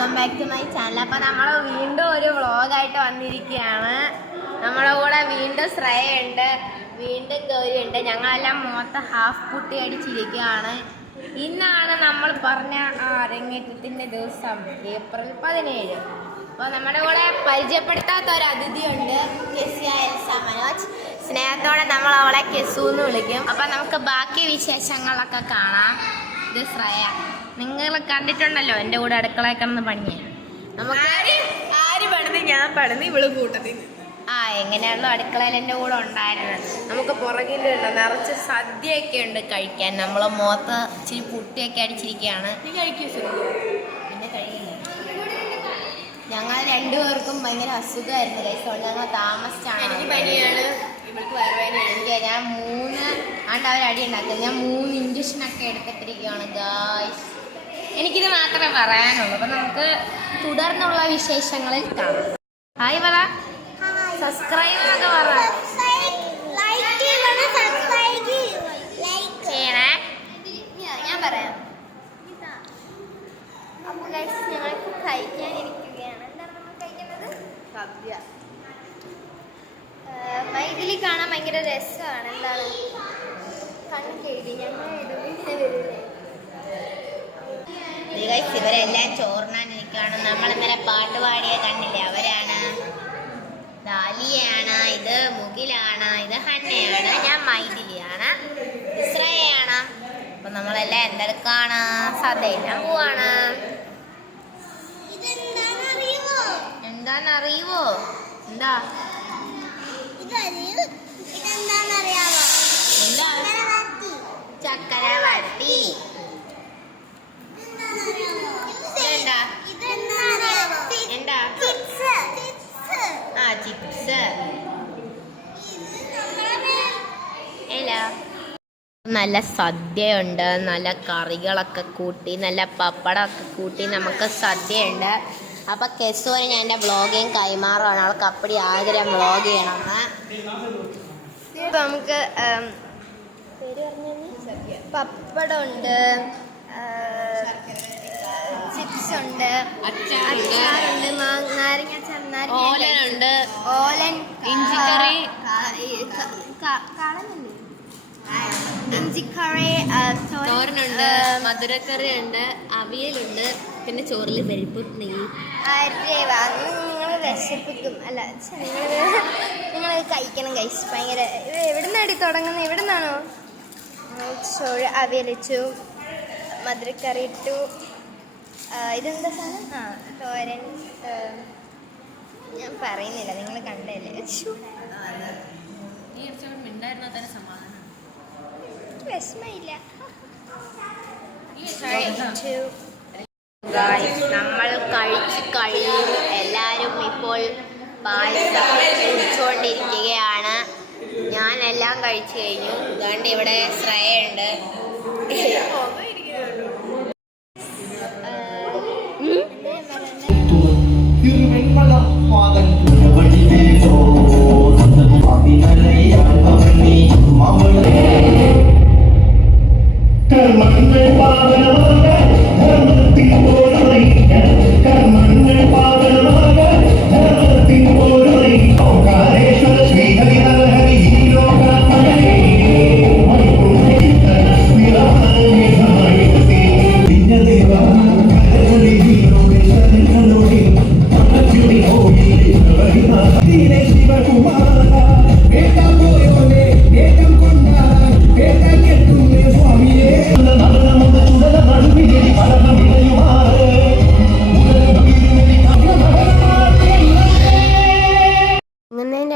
Welcome back to my channel. അപ്പോൾ നമ്മൾ വീണ്ടും ഒരു വ്ളോഗായിട്ട് വന്നിരിക്കുകയാണ്. നമ്മുടെ കൂടെ വീണ്ടും ശ്രേയുണ്ട്, വീണ്ടും ഗൗരിയുണ്ട്. ഞങ്ങളെല്ലാം മൊത്തം ഹാഫ് പുട്ടി അടിച്ചിരിക്കുകയാണ്. ഇന്നാണ് നമ്മൾ പറഞ്ഞ അരങ്ങേറ്റത്തിൻ്റെ ദിവസം, ഏപ്രിൽ 17. അപ്പോൾ നമ്മുടെ കൂടെ പരിചയപ്പെടുത്താത്ത ഒരു അതിഥിയുണ്ട്, കെസിയ എൽസ മനോജ്. സ്നേഹത്തോടെ നമ്മൾ അവളെ കെസു എന്ന് വിളിക്കും. അപ്പം നമുക്ക് ബാക്കി വിശേഷങ്ങളൊക്കെ കാണാം. ഇത് ശ്രേയ, നിങ്ങൾ കണ്ടിട്ടുണ്ടല്ലോ എൻ്റെ കൂടെ അടുക്കളയിൽ കിടന്ന് പണിയെ. നമുക്ക് ആര് പണിത്? ഞാൻ പണിത്, ഇവള് കൂട്ടത്തിൽ. എങ്ങനെയാണല്ലോ അടുക്കളയിൽ എൻ്റെ കൂടെ ഉണ്ടായിരുന്നത്. നമുക്ക് പുറകിലുണ്ട് നിറച്ച് സദ്യയൊക്കെ ഉണ്ട് കഴിക്കാൻ. നമ്മൾ മുഖത്ത് ഇച്ചിരി പുട്ടിയൊക്കെ അടിച്ചിരിക്കുകയാണ്. പിന്നെ കഴിയില്ല. ഞങ്ങൾ രണ്ടുപേർക്കും ഭയങ്കര അസുഖമായിരുന്നു കഴിച്ചോണ്ട് ഞങ്ങൾ താമസിച്ചാണ്. എനിക്ക് പനിയാണ്, ഇവൾക്ക് വയറുവേദനയാണ്. ഞാൻ 3 അവരടി ഉണ്ടാക്കുന്നത്. ഞാൻ 3 ഇഞ്ചക്ഷനൊക്കെ എടുത്തിട്ടിരിക്കുകയാണ് ഗായ്സ്. എനിക്കിത് മാത്രമേ പറയാനുള്ളൂ. അപ്പം നമുക്ക് തുടർന്നുള്ള വിശേഷങ്ങളിൽ കാണാം. ഹായ് പറ, സബ്സ്ക്രൈബ് എന്നൊക്കെ പറ ചെയ്യണേ. ഞാൻ പറയാം. അപ്പോൾ ഗൈസ് ഞങ്ങൾക്ക് കഴിക്കാനിരിക്കുകയാണ്. എന്താണ് നമ്മൾ കഴിക്കുന്നത്? സദ്യ. ഇതിൽ കാണാൻ ഭയങ്കര രസമാണ്. എന്താണ് കണ്ണ് കേടി ഞങ്ങൾ ഇവരെല്ലാം ചോറിനാനിരിക്കുകയാണ്. നമ്മൾ ഇന്നലെ പാട്ട് പാടിയ കണ്ടില്ലേ, അവരാണ്. ദാലിയാണ്, ഇത് മുകിലാണ്, ഇത് ഹന്നയാണ്, ഞാൻ മൈഥിലിയാണ്, ഇസ്രയാണ്. അപ്പൊ നമ്മളെല്ലാം എന്തെടുക്കാണ്? സദ്യയിലാൻ പോവാണ്. എന്താന്നറിയുവോ? എന്താ ചക്കര വരട്ടി. എന്താ? ചിപ്സ്. നല്ല സദ്യയുണ്ട്, നല്ല കറികളൊക്കെ കൂട്ടി, നല്ല പപ്പടമൊക്കെ കൂട്ടി നമുക്ക് സദ്യയുണ്ട്. അപ്പൊ കെസുവിന് ഞാൻ എൻ്റെ വ്ളോഗിങ് കൈമാറുകയാണ്. അവൾക്ക് അപ്പടി ആഗ്രഹം വ്ളോഗ് ചെയ്യണമെന്ന്. നമുക്ക് പപ്പടമുണ്ട്, ചിപ്സ് ഉണ്ട്, അച്ചാറുണ്ട്, നാരങ്ങ ഓലനുണ്ട്, ഓലൻ, ഇഞ്ചിക്കറി, ഇഞ്ചിക്കറി, തോരനുണ്ട്, മധുരക്കറി ഉണ്ട്, അവിയലുണ്ട്, പിന്നെ ചോറിൽ പരിപ്പ് നെയ്യ്. നിങ്ങൾ വിശപ്പിക്കും. അല്ല, നിങ്ങൾ കഴിക്കണം ഗൈസ്. ഭയങ്കര എവിടുന്നാടി തുടങ്ങുന്നത്? എവിടുന്നാണോ? ചോറ്, അവിയൽ വെച്ചു, മധുരക്കറി ഇട്ടു, ഇതെന്താ സാധനം? തോരൻ. ഞാൻ പറയുന്നില്ല, നിങ്ങൾ കണ്ടല്ലേ. വിഷമയില്ല. നമ്മൾ കഴിച്ച് കഴിയും. എല്ലാവരും ഇപ്പോൾ പായസം കുടിച്ചുകൊണ്ടിരിക്കുകയാണ്. ഞാനെല്ലാം കഴിച്ചു കഴിഞ്ഞു. അതുകൊണ്ട് ഇവിടെ ശ്രേയുണ്ട്.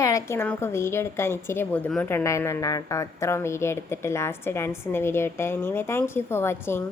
ഇടയ്ക്ക് നമുക്ക് വീഡിയോ എടുക്കാൻ ഇച്ചിരി ബുദ്ധിമുട്ടുണ്ടായിരുന്നുണ്ടാണ് കേട്ടോ. ഇത്രയും വീഡിയോ എടുത്തിട്ട് ലാസ്റ്റ് ഡാൻസിൻ്റെ വീഡിയോ ഇട്ട്. Anyway thank you for watching.